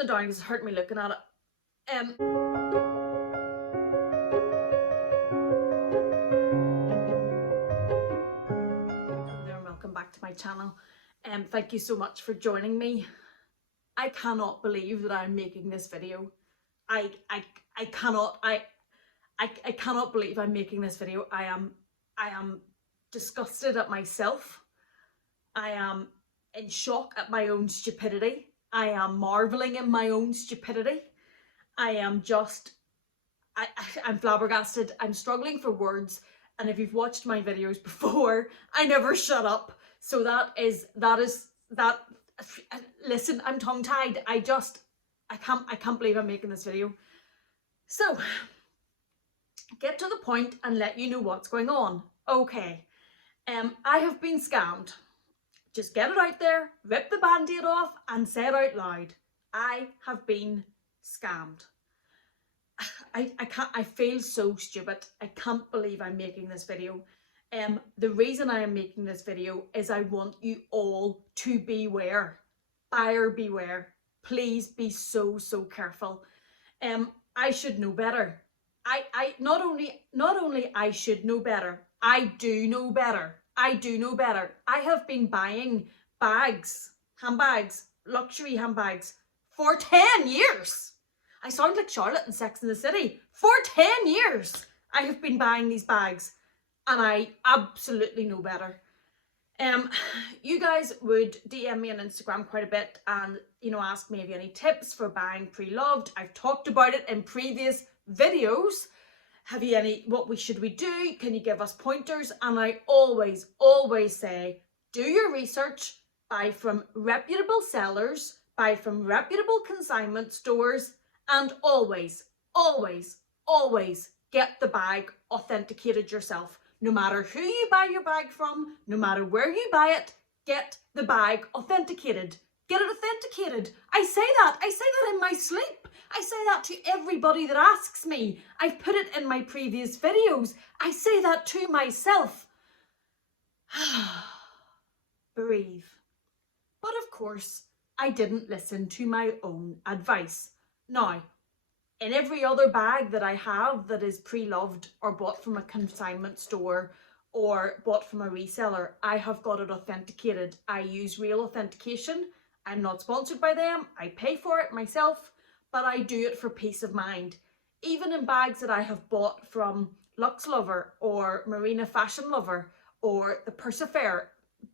putting it down because it hurt me looking at it. Welcome back to my channel. Thank you so much for joining me. I cannot believe that I'm making this video. I cannot believe I'm making this video. I am disgusted at myself. I am in shock at my own stupidity. I am marveling in my own stupidity. I am just, I'm flabbergasted. I'm struggling for words. And if you've watched my videos before, I never shut up. So listen, I'm tongue-tied. I can't believe I'm making this video. So, get to the point and let you know what's going on. Okay, I have been scammed. Just get it out there, rip the band-aid off and say it out loud. I have been scammed. I feel so stupid. I can't believe I'm making this video. The reason I am making this video is I want you all to beware. Buyer beware. Please be so careful. I should know better. I not only I should know better, I do know better. I do know better. I have been buying bags, handbags, luxury handbags for 10 years. I sound like Charlotte in Sex and the City. For 10 years I have been buying these bags and I absolutely know better. You guys would DM me on Instagram quite a bit and, you know, ask me if you have any tips for buying pre-loved. I've talked about it in previous videos. Have you any, should we do? Can you give us pointers? And I always say, do your research, buy from reputable sellers, buy from reputable consignment stores, and always get the bag authenticated yourself. No matter who you buy your bag from, no matter where you buy it, get the bag authenticated. Get it authenticated. I say that in my sleep. I say that to everybody that asks me. I've put it in my previous videos. I say that to myself. Breathe. But of course, I didn't listen to my own advice. Now, in every other bag that I have that is pre-loved or bought from a consignment store or bought from a reseller, I have got it authenticated. I use Real Authentication. I'm not sponsored by them. I pay for it myself, but I do it for peace of mind. Even in bags that I have bought from Luxe Lover or Marina Fashion Lover or the Persefair,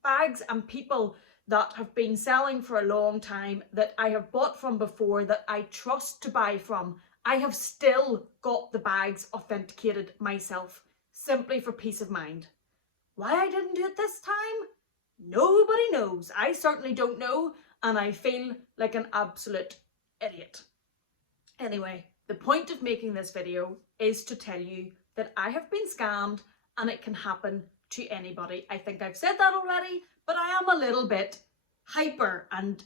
bags and people that have been selling for a long time that I have bought from before that I trust to buy from, I have still got the bags authenticated myself, simply for peace of mind. Why I didn't do it this time? Nobody knows. I certainly don't know, and I feel like an absolute idiot. Anyway, the point of making this video is to tell you that I have been scammed and it can happen to anybody. I think I've said that already, but I am a little bit hyper and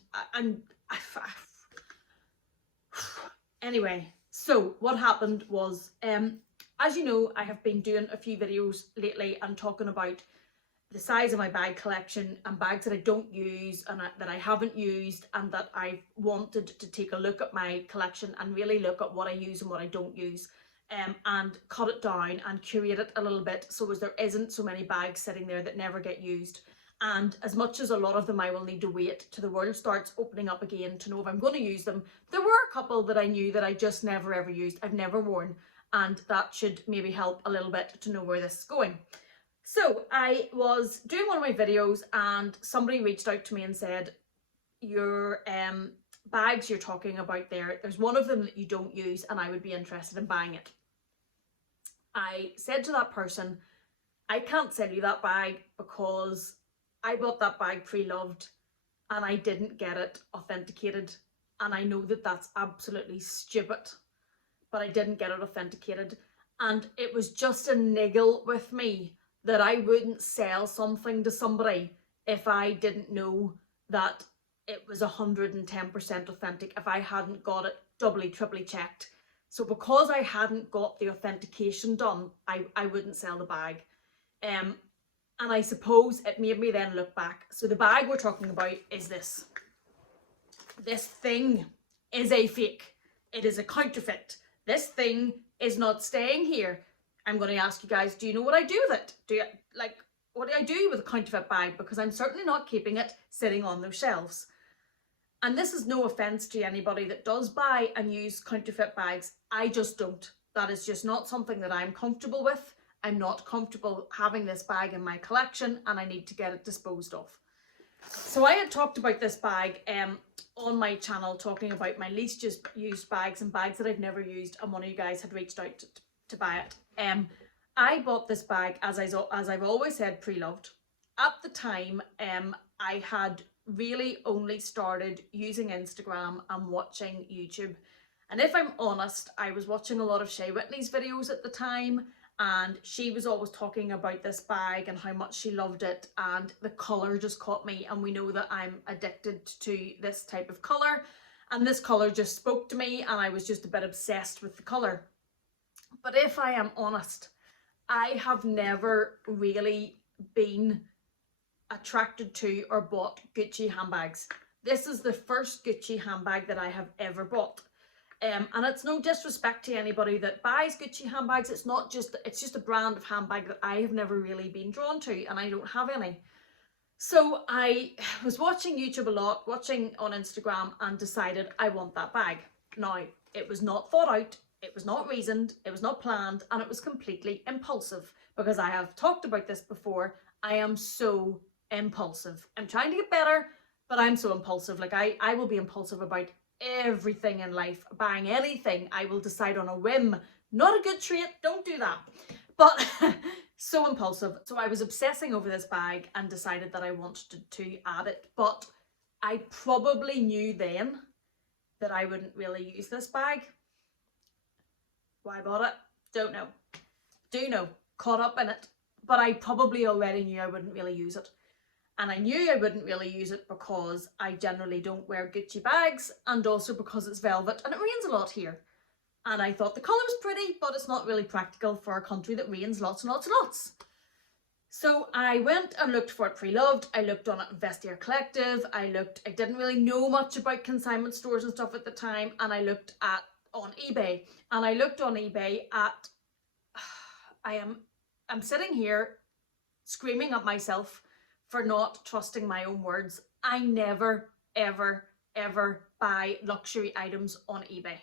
anyway, so what happened was, as you know, I have been doing a few videos lately and talking about the size of my bag collection and bags that I don't use and that I haven't used, and that I've wanted to take a look at my collection and really look at what I use and what I don't use, and cut it down and curate it a little bit so as there isn't so many bags sitting there that never get used. And as much as a lot of them I will need to wait till the world starts opening up again to know if I'm going to use them, there were a couple that I knew that I just never ever used, I've never worn, and that should maybe help a little bit to know where this is going. So I was doing one of my videos and somebody reached out to me and said, your bags you're talking about there's one of them that you don't use and I would be interested in buying it. I said to that person, I can't sell you that bag because I bought that bag pre-loved and I didn't get it authenticated, and I know that that's absolutely stupid, but I didn't get it authenticated, and it was just a niggle with me that I wouldn't sell something to somebody if I didn't know that it was 110% authentic, if I hadn't got it doubly, triply checked. So because I hadn't got the authentication done, I wouldn't sell the bag. And I suppose it made me then look back. So the bag we're talking about is this thing is a fake. It is a counterfeit. This thing is not staying here. I'm going to ask you guys, do you know what I do with it? What do I do with a counterfeit bag? Because I'm certainly not keeping it sitting on those shelves. And this is no offense to anybody that does buy and use counterfeit bags. I just don't. That is just not something that I'm comfortable with. I'm not comfortable having this bag in my collection, and I need to get it disposed of. So I had talked about this bag on my channel, talking about my least used bags and bags that I've never used, and one of you guys had reached out to buy it. I bought this bag, as I've always said, pre-loved. At the time, I had really only started using Instagram and watching YouTube. And if I'm honest, I was watching a lot of Shea Whitney's videos at the time, and she was always talking about this bag and how much she loved it, and the colour just caught me, and we know that I'm addicted to this type of colour, and this colour just spoke to me, and I was just a bit obsessed with the colour. But if I am honest, I have never really been attracted to or bought Gucci handbags. This is the first Gucci handbag that I have ever bought. And it's no disrespect to anybody that buys Gucci handbags. It's just a brand of handbag that I have never really been drawn to, and I don't have any. So I was watching YouTube a lot, watching on Instagram, and decided I want that bag. Now, it was not thought out, it was not reasoned, it was not planned, and it was completely impulsive, because I have talked about this before. I am so impulsive. I'm trying to get better, but I'm so impulsive. Like I will be impulsive about everything in life. Buying anything, I will decide on a whim. Not a good trait, don't do that. But so impulsive. So I was obsessing over this bag and decided that I wanted to add it. But I probably knew then that I wouldn't really use this bag. Why I bought it? Don't know. Do know. Caught up in it. But I probably already knew I wouldn't really use it. And I knew I wouldn't really use it because I generally don't wear Gucci bags, and also because it's velvet and it rains a lot here. And I thought the colour was pretty, but it's not really practical for a country that rains lots and lots and lots. So I went and looked for it pre-loved. I looked on Vestiaire Collective. I didn't really know much about consignment stores and stuff at the time. And I looked on eBay. And I looked on eBay at, I'm sitting here screaming at myself for not trusting my own words. I never, ever, ever buy luxury items on eBay.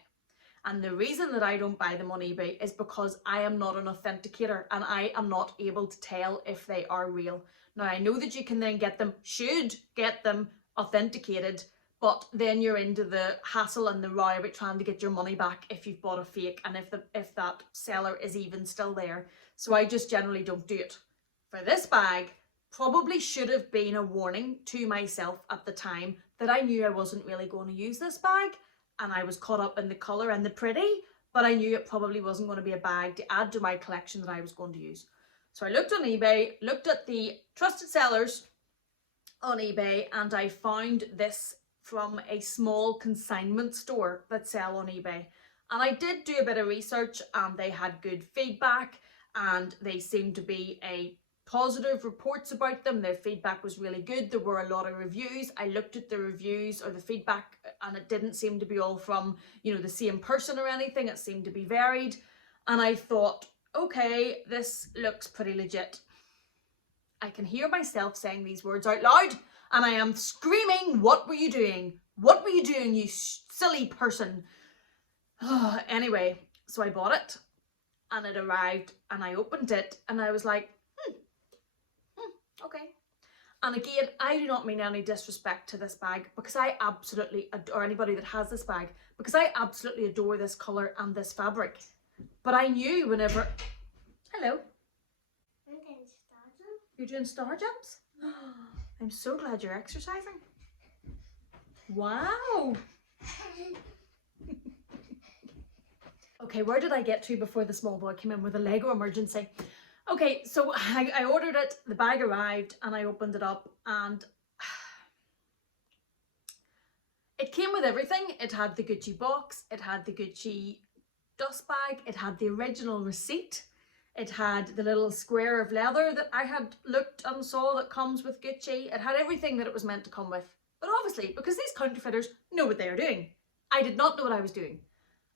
And the reason that I don't buy them on eBay is because I am not an authenticator, and I am not able to tell if they are real. Now, I know that you can then should get them authenticated, but then you're into the hassle and the row about trying to get your money back if you've bought a fake, and if that seller is even still there. So I just generally don't do it. For this bag, probably should have been a warning to myself at the time that I knew I wasn't really going to use this bag, and I was caught up in the colour and the pretty, but I knew it probably wasn't going to be a bag to add to my collection that I was going to use. So I looked on eBay, looked at the trusted sellers on eBay, and I found this from a small consignment store that sell on eBay. And I did do a bit of research, and they had good feedback, and they seemed to be positive reports about them. Their feedback was really good. There were a lot of reviews. I looked at the reviews or the feedback, and it didn't seem to be all from, the same person or anything. It seemed to be varied. And I thought, okay, this looks pretty legit. I can hear myself saying these words out loud, and I am screaming, what were you doing? What were you doing, you silly person? Anyway, so I bought it, and it arrived, and I opened it, and I was like, okay. And again, I do not mean any disrespect to this bag, because I absolutely adore anybody that has this bag, because I absolutely adore this colour and this fabric. But I knew whenever... Hello. I'm doing star jumps. You're doing star jumps? I'm so glad you're exercising. Wow. Okay, where did I get to before the small boy came in with a Lego emergency? Okay, so I ordered it, the bag arrived, and I opened it up, and it came with everything. It had the Gucci box, it had the Gucci dust bag, it had the original receipt, it had the little square of leather that I had looked and saw that comes with Gucci. It had everything that it was meant to come with. But obviously, because these counterfeiters know what they're doing, I did not know what I was doing.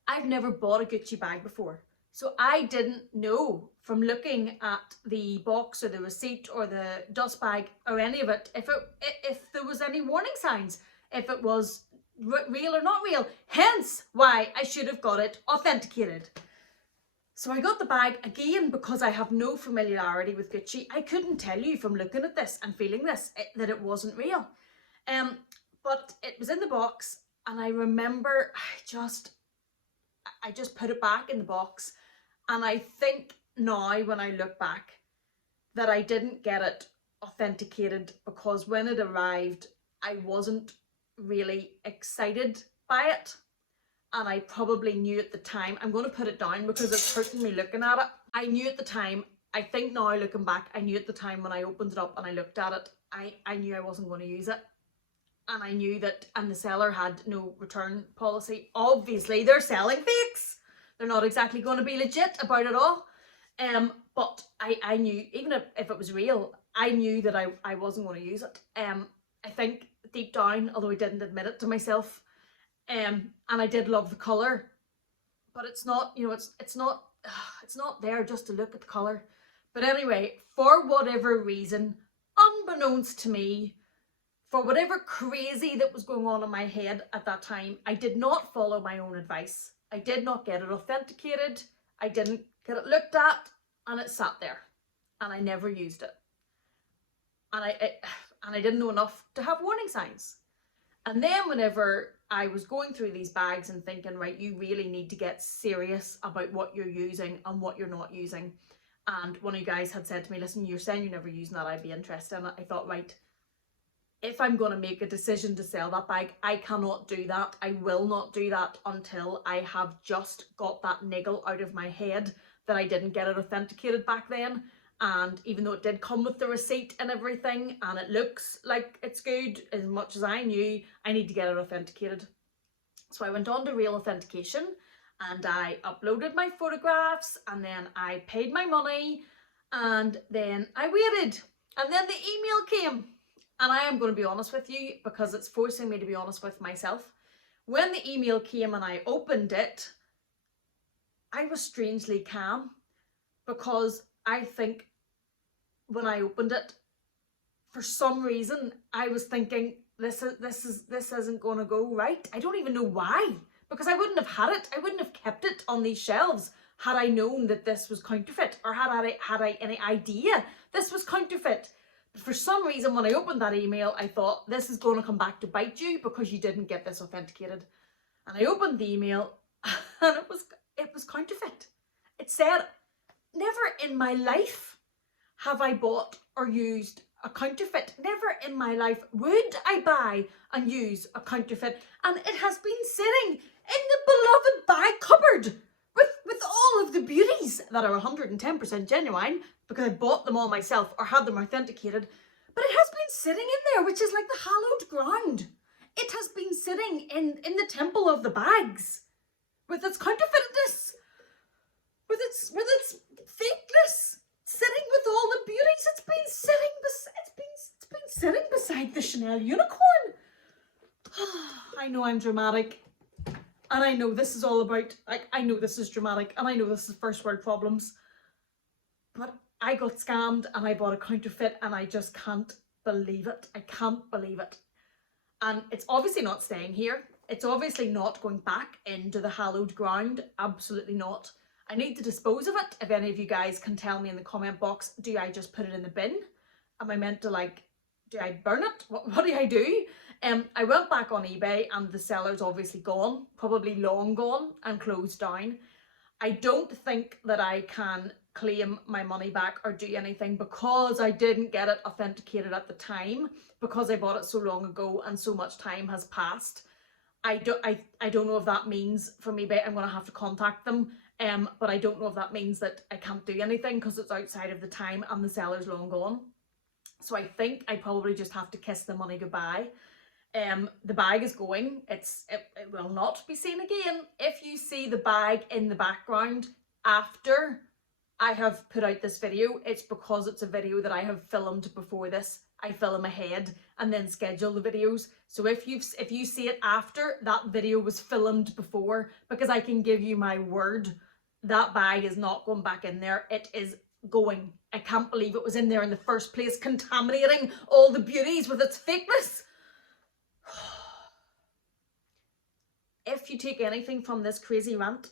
I've never bought a Gucci bag before. So I didn't know from looking at the box or the receipt or the dust bag or any of it if there was any warning signs, if it was real or not real. Hence why I should have got it authenticated. So I got the bag again because I have no familiarity with Gucci. I couldn't tell you from looking at this and feeling this that it wasn't real. But it was in the box, and I remember I just put it back in the box, and I think now when I look back that I didn't get it authenticated because when it arrived I wasn't really excited by it, and I probably knew at the time, I'm going to put it down because it's hurting me looking at it. I knew at the time, I think now looking back, I knew at the time when I opened it up and I looked at it, I knew I wasn't going to use it. And I knew that, and the seller had no return policy. Obviously, they're selling fakes. They're not exactly going to be legit about it all. But I knew, even if it was real, I knew that I wasn't going to use it. I think deep down, although I didn't admit it to myself, and I did love the colour, but it's not, you know, it's not there just to look at the colour. But anyway, for whatever reason, unbeknownst to me, for whatever crazy that was going on in my head at that time, I did not follow my own advice. I did not get it authenticated. I didn't get it looked at, and it sat there, and I never used it. And I didn't know enough to have warning signs. And then whenever I was going through these bags and thinking, right, you really need to get serious about what you're using and what you're not using. And one of you guys had said to me, listen, you're saying you're never using that, I'd be interested in it. I thought, right, if I'm going to make a decision to sell that bag, I cannot do that. I will not do that until I have just got that niggle out of my head that I didn't get it authenticated back then. And even though it did come with the receipt and everything, and it looks like it's good, as much as I knew, I need to get it authenticated. So I went on to Real Authentication, and I uploaded my photographs, and then I paid my money, and then I waited, and then the email came. And I am going to be honest with you, because it's forcing me to be honest with myself. When the email came and I opened it, I was strangely calm, because I think when I opened it, for some reason, I was thinking, this isn't going to go right. I don't even know why, because I wouldn't have had it. I wouldn't have kept it on these shelves had I known that this was counterfeit, or had I any idea this was counterfeit. But for some reason, when I opened that email, I thought, this is going to come back to bite you because you didn't get this authenticated. And I opened the email, and it was counterfeit. It said, never in my life have I bought or used a counterfeit. Never in my life would I buy and use a counterfeit. And it has been sitting in the beloved bag cupboard with all of the beauties that are 110% genuine, because I bought them all myself or had them authenticated. But it has been sitting in there, which is like the hallowed ground. It has been sitting in the temple of the bags, with its counterfeitness, with its fakeness, sitting with all the beauties. It's been sitting beside the Chanel unicorn. I know I'm dramatic, and I know this is all about, I know this is dramatic, and I know this is first world problems, but I got scammed and I bought a counterfeit, and I just can't believe it. I can't believe it. And it's obviously not staying here. It's obviously not going back into the hallowed ground. Absolutely not. I need to dispose of it. If any of you guys can tell me in the comment box, do I just put it in the bin? Am I meant to, like, do I burn it? What do I do? I went back on eBay, and the seller's obviously gone, probably long gone and closed down. I don't think that I can claim my money back or do anything, because I didn't get it authenticated at the time, because I bought it so long ago and so much time has passed. I don't know if that means from eBay I'm going to have to contact them, but I don't know if that means that I can't do anything because it's outside of the time and the seller's long gone. So I think I probably just have to kiss the money goodbye. The bag is going. It will not be seen again. If you see the bag in the background after I have put out this video, it's because it's a video that I have filmed before this I film ahead and then schedule the videos. So if you see it after, that video was filmed before, because I can give you my word, that bag is not going back in there. It is going. I can't believe it was in there in the first place, contaminating all the beauties with its fakeness. If you take anything from this crazy rant,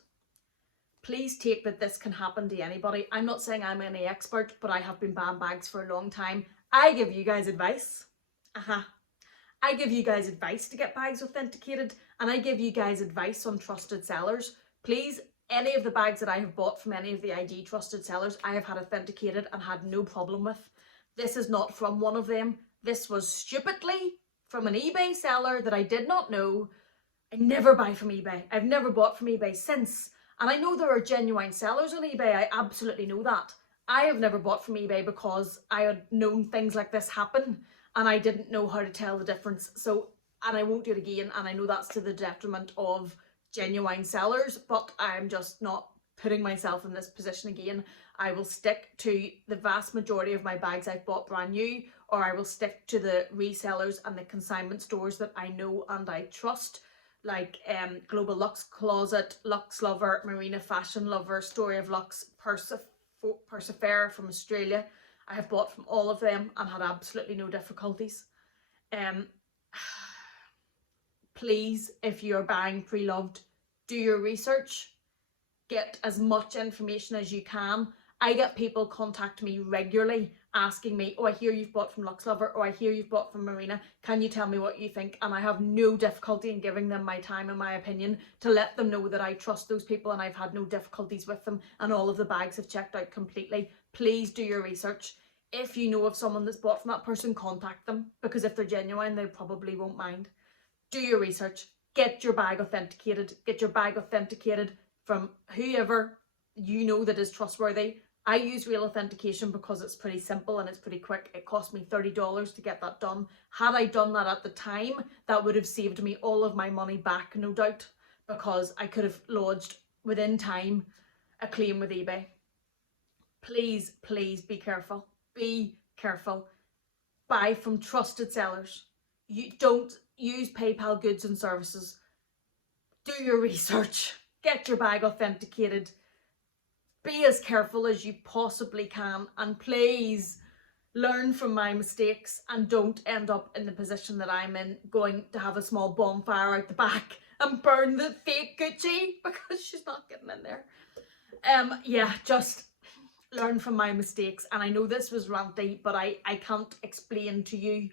please take that this can happen to anybody. I'm not saying I'm any expert, but I have been buying bags for a long time. I give you guys advice. I give you guys advice to get bags authenticated, and I give you guys advice on trusted sellers. Please, any of the bags that I have bought from any of the IG trusted sellers, I have had authenticated and had no problem with. This is not from one of them. This was stupidly from an eBay seller that I did not know. I never buy from eBay. I've never bought from eBay since. And I know there are genuine sellers on eBay. I absolutely know that. I have never bought from eBay because I had known things like this happen and I didn't know how to tell the difference. So, and I won't do it again. And I know that's to the detriment of genuine sellers, but I'm just not putting myself in this position again. I will stick to the vast majority of my bags I've bought brand new, or I will stick to the resellers and the consignment stores that I know and I trust, like Global Luxe Closet, Luxe Lover, Marina Fashion Lover, Story of Luxe, Persephone from Australia. I have bought from all of them and had absolutely no difficulties. Please, if you're buying pre-loved, do your research. Get as much information as you can. I get people contact me regularly asking me, oh, I hear you've bought from Luxe Lover, or I hear you've bought from Marina. Can you tell me what you think? And I have no difficulty in giving them my time and my opinion to let them know that I trust those people and I've had no difficulties with them and all of the bags have checked out completely. Please do your research. If you know of someone that's bought from that person, contact them, because if they're genuine, they probably won't mind. Do your research. Get your bag authenticated. Get your bag authenticated from whoever you know that is trustworthy. I use Real Authentication because it's pretty simple and it's pretty quick. It cost me $30 to get that done. Had I done that at the time, that would have saved me all of my money back, no doubt, because I could have lodged within time a claim with eBay. Please, please be careful. Be careful. Buy from trusted sellers. You don't use PayPal goods and services. Do your research. Get your bag authenticated. Be as careful as you possibly can, and please learn from my mistakes and don't end up in the position that I'm in, going to have a small bonfire out the back and burn the fake Gucci because she's not getting in there. Yeah, just learn from my mistakes. And I know this was ranty, but I can't explain to you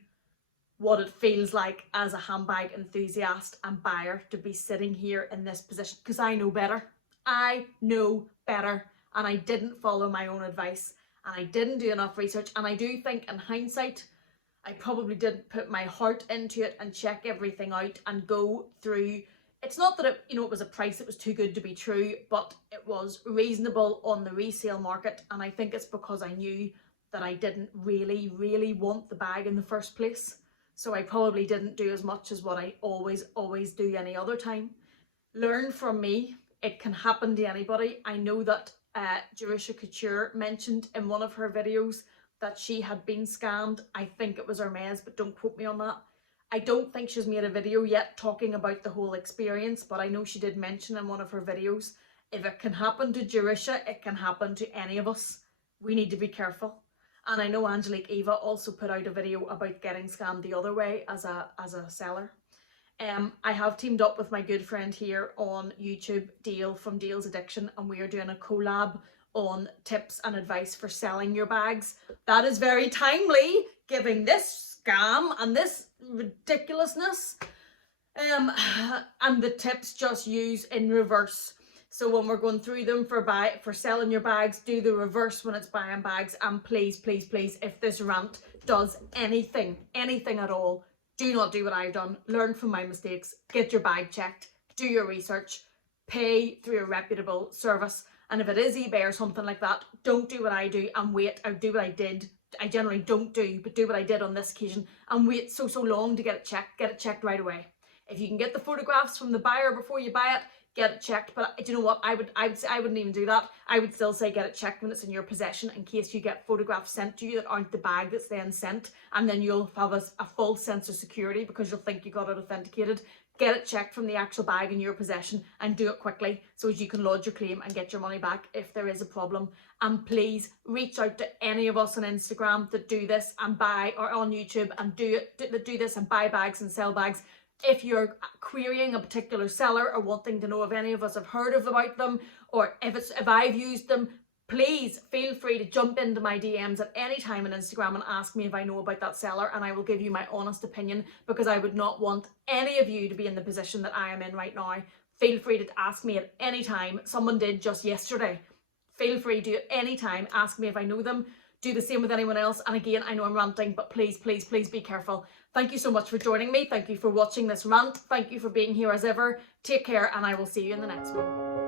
what it feels like as a handbag enthusiast and buyer to be sitting here in this position, because I know better. I know better. And I didn't follow my own advice and I didn't do enough research. And I do think in hindsight, I probably didn't put my heart into it and check everything out and go through. It's not that it was a price that was too good to be true, but it was reasonable on the resale market. And I think it's because I knew that I didn't really, really want the bag in the first place. So I probably didn't do as much as what I always do any other time. Learn from me. It can happen to anybody. I know that Jerusha Couture mentioned in one of her videos that she had been scammed. I think it was Hermes, but don't quote me on that. I don't think she's made a video yet talking about the whole experience, but I know she did mention in one of her videos, if it can happen to Jerusha, it can happen to any of us. We need to be careful. And I know Angelique Eva also put out a video about getting scammed the other way as a seller. I have teamed up with my good friend here on YouTube, Dale from Dale's Addiction, and we are doing a collab on tips and advice for selling your bags. That is very timely, giving this scam and this ridiculousness. And the tips just use in reverse. So when we're going through them for selling your bags, do the reverse when it's buying bags. And please, please, please, if this rant does anything at all, do not do what I've done. Learn from my mistakes. Get your bag checked. Do your research. Pay through a reputable service. And if it is eBay or something like that, don't do what I do and wait, or do what I did. I generally don't do, but do what I did on this occasion and wait so long to get it checked. Get it checked right away. If you can get the photographs from the buyer before you buy it, get it checked. But do you know what? I wouldn't even do that. I would still say get it checked when it's in your possession, in case you get photographs sent to you that aren't the bag that's then sent, and then you'll have a false sense of security because you'll think you got it authenticated. Get it checked from the actual bag in your possession, and do it quickly so as you can lodge your claim and get your money back if there is a problem. And please reach out to any of us on Instagram that do this and buy, or on YouTube and do this and buy bags and sell bags. If you're querying a particular seller or wanting to know if any of us have heard about them, or if I've used them, please feel free to jump into my DMs at any time on Instagram and ask me if I know about that seller, and I will give you my honest opinion, because I would not want any of you to be in the position that I am in right now. Feel free to ask me at any time. Someone did just yesterday. Feel free to at any time ask me if I know them. Do the same with anyone else. And again, I know I'm ranting, but please, please, please be careful. Thank you so much for joining me. Thank you for watching this rant. Thank you for being here as ever. Take care, and I will see you in the next one.